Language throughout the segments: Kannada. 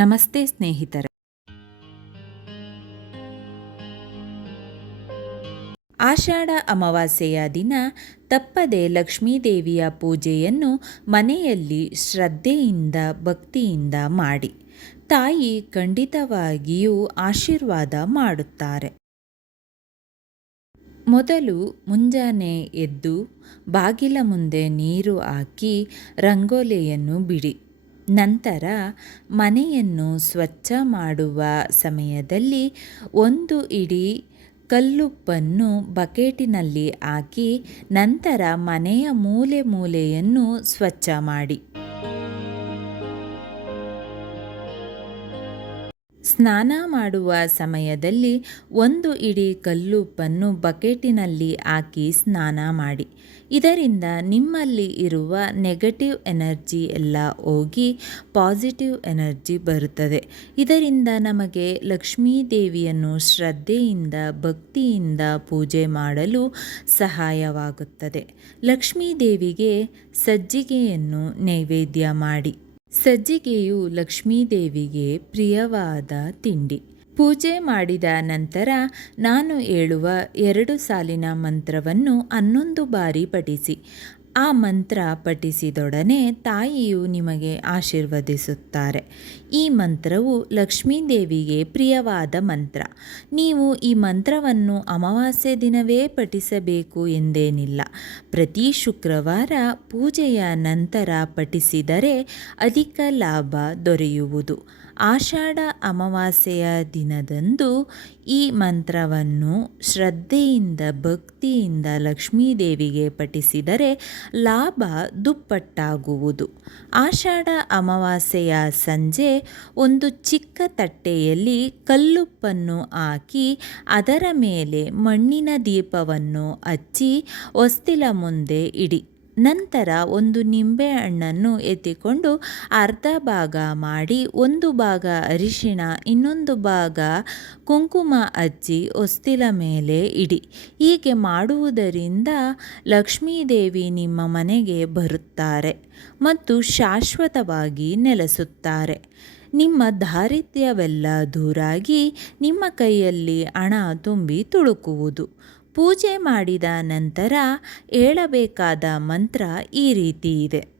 ನಮಸ್ತೆ ಸ್ನೇಹಿತರೆ. ಆಷಾಢ ಅಮಾವಾಸ್ಯೆಯ ದಿನ ತಪ್ಪದೆ ಲಕ್ಷ್ಮೀದೇವಿಯ ಪೂಜೆಯನ್ನು ಮನೆಯಲ್ಲಿ ಶ್ರದ್ಧೆಯಿಂದ, ಭಕ್ತಿಯಿಂದ ಮಾಡಿ. ತಾಯಿ ಖಂಡಿತವಾಗಿಯೂ ಆಶೀರ್ವಾದ ಮಾಡುತ್ತಾರೆ. ಮೊದಲು ಮುಂಜಾನೆ ಎದ್ದು ಬಾಗಿಲ ಮುಂದೆ ನೀರು ಹಾಕಿ ರಂಗೋಲಿಯನ್ನು ಬಿಡಿ. ನಂತರ ಮನೆಯನ್ನು ಸ್ವಚ್ಛ ಮಾಡುವ ಸಮಯದಲ್ಲಿ ಒಂದು ಇಡಿ ಕಲ್ಲುಪ್ಪನ್ನು ಬಕೆಟಿನಲ್ಲಿ ಹಾಕಿ ನಂತರ ಮನೆಯ ಮೂಲೆ ಮೂಲೆಯನ್ನು ಸ್ವಚ್ಛ ಮಾಡಿ. ಸ್ನಾನ ಮಾಡುವ ಸಮಯದಲ್ಲಿ ಒಂದು ಇಡೀ ಕಲ್ಲುಪ್ಪನ್ನು ಬಕೆಟಿನಲ್ಲಿ ಹಾಕಿ ಸ್ನಾನ ಮಾಡಿ. ಇದರಿಂದ ನಿಮ್ಮಲ್ಲಿ ಇರುವ ನೆಗೆಟಿವ್ ಎನರ್ಜಿ ಎಲ್ಲ ಹೋಗಿ ಪಾಸಿಟಿವ್ ಎನರ್ಜಿ ಬರುತ್ತದೆ. ಇದರಿಂದ ನಮಗೆ ಲಕ್ಷ್ಮೀ ದೇವಿಯನ್ನು ಶ್ರದ್ಧೆಯಿಂದ, ಭಕ್ತಿಯಿಂದ ಪೂಜೆ ಮಾಡಲು ಸಹಾಯವಾಗುತ್ತದೆ. ಲಕ್ಷ್ಮೀ ದೇವಿಗೆ ಸಜ್ಜಿಗೆಯನ್ನು ನೈವೇದ್ಯ ಮಾಡಿ. ಸಜ್ಜಿಗೆಯು ಲಕ್ಷ್ಮೀದೇವಿಗೆ ಪ್ರಿಯವಾದ ತಿಂಡಿ. ಪೂಜೆ ಮಾಡಿದ ನಂತರ ನಾನು ಹೇಳುವ ಎರಡು ಸಾಲಿನ ಮಂತ್ರವನ್ನು ಹನ್ನೊಂದು ಬಾರಿ ಪಠಿಸಿ. ಆ ಮಂತ್ರ ಪಠಿಸಿದೊಡನೆ ತಾಯಿಯು ನಿಮಗೆ ಆಶೀರ್ವದಿಸುತ್ತಾರೆ. ಈ ಮಂತ್ರವು ಲಕ್ಷ್ಮೀದೇವಿಗೆ ಪ್ರಿಯವಾದ ಮಂತ್ರ. ನೀವು ಈ ಮಂತ್ರವನ್ನು ಅಮಾವಾಸ್ಯೆ ದಿನವೇ ಪಠಿಸಬೇಕು ಎಂದೇನಿಲ್ಲ. ಪ್ರತಿ ಶುಕ್ರವಾರ ಪೂಜೆಯ ನಂತರ ಪಠಿಸಿದರೆ ಅಧಿಕ ಲಾಭ ದೊರೆಯುವುದು. ಆಷಾಢ ಅಮಾವಾಸ್ಯೆಯ ದಿನದಂದು ಈ ಮಂತ್ರವನ್ನು ಶ್ರದ್ಧೆಯಿಂದ, ಭಕ್ತಿಯಿಂದ ಲಕ್ಷ್ಮೀದೇವಿಗೆ ಪಠಿಸಿದರೆ ಲಾಭ ದುಪ್ಪಟ್ಟಾಗುವುದು. ಆಷಾಢ ಅಮಾವಾಸ್ಯೆಯ ಸಂಜೆ ಒಂದು ಚಿಕ್ಕ ತಟ್ಟೆಯಲ್ಲಿ ಕಲ್ಲುಪ್ಪನ್ನು ಹಾಕಿ ಅದರ ಮೇಲೆ ಮಣ್ಣಿನ ದೀಪವನ್ನು ಹಚ್ಚಿ ಹೊಸ್ತಿಲ ಮುಂದೆ ಇಡಿ. ನಂತರ ಒಂದು ನಿಂಬೆ ಹಣ್ಣನ್ನು ಎತ್ತಿಕೊಂಡು ಅರ್ಧ ಭಾಗ ಮಾಡಿ, ಒಂದು ಭಾಗ ಅರಿಶಿಣ, ಇನ್ನೊಂದು ಭಾಗ ಕುಂಕುಮ ಹಚ್ಚಿ ಹೊಸ್ತಿಲ ಮೇಲೆ ಇಡಿ. ಹೀಗೆ ಮಾಡುವುದರಿಂದ ಲಕ್ಷ್ಮೀದೇವಿ ನಿಮ್ಮ ಮನೆಗೆ ಬರುತ್ತಾರೆ ಮತ್ತು ಶಾಶ್ವತವಾಗಿ ನೆಲೆಸುತ್ತಾರೆ. ನಿಮ್ಮ ದಾರಿದ್ರ್ಯವೆಲ್ಲ ದೂರಾಗಿ ನಿಮ್ಮ ಕೈಯಲ್ಲಿ ಹಣ ತುಂಬಿ ತುಳುಕುವುದು. ಪೂಜೆ ಮಾಡಿದ ನಂತರ ಹೇಳಬೇಕಾದ ಮಂತ್ರ ಈ ರೀತಿ ಇದೆ.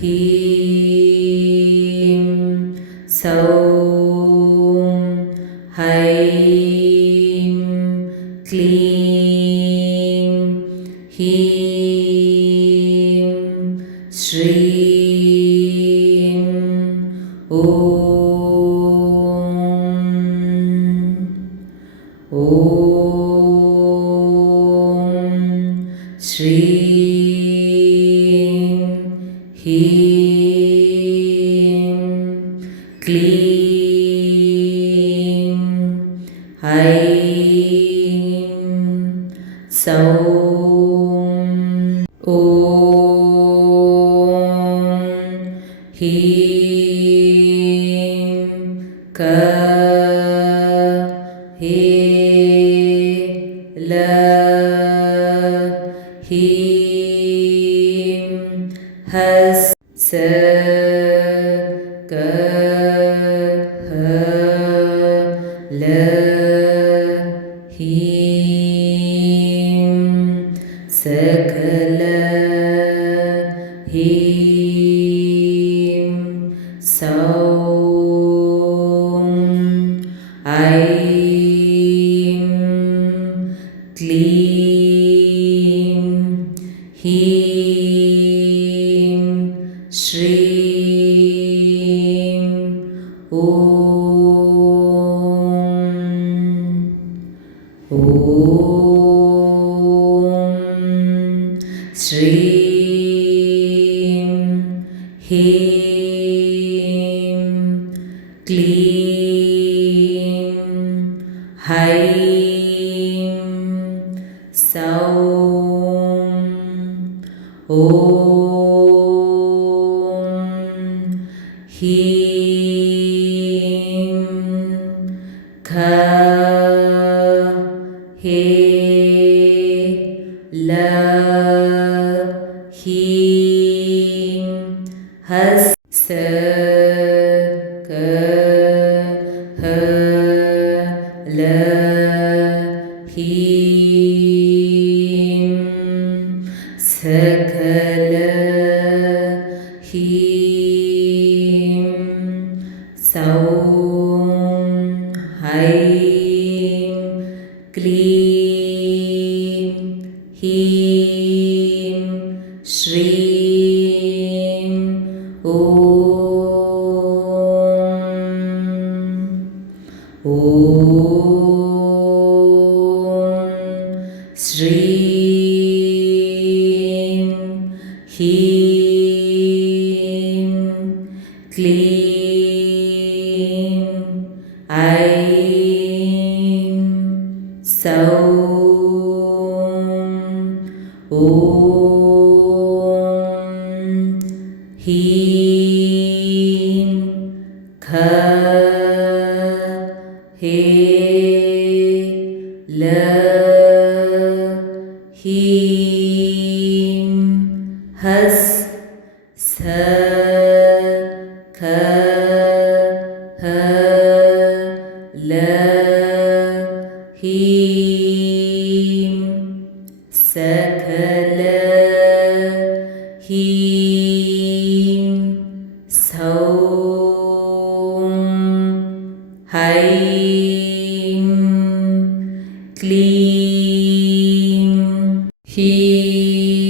ह्रीं सौं हैं क्लीं ह्रीं श्रीं ॐ क्लीं हैं सौं ॐ ह्रीं क श्रीं ह्रीं क्लीं हैं ख हे ल ह्रीं हस् स क ह ल क्लीं ह्रीं श्रीं ॐ ॐ श्रीं ह्रीं ॐ सकल ह्रीं सौं हैं क्लीं ह्रीं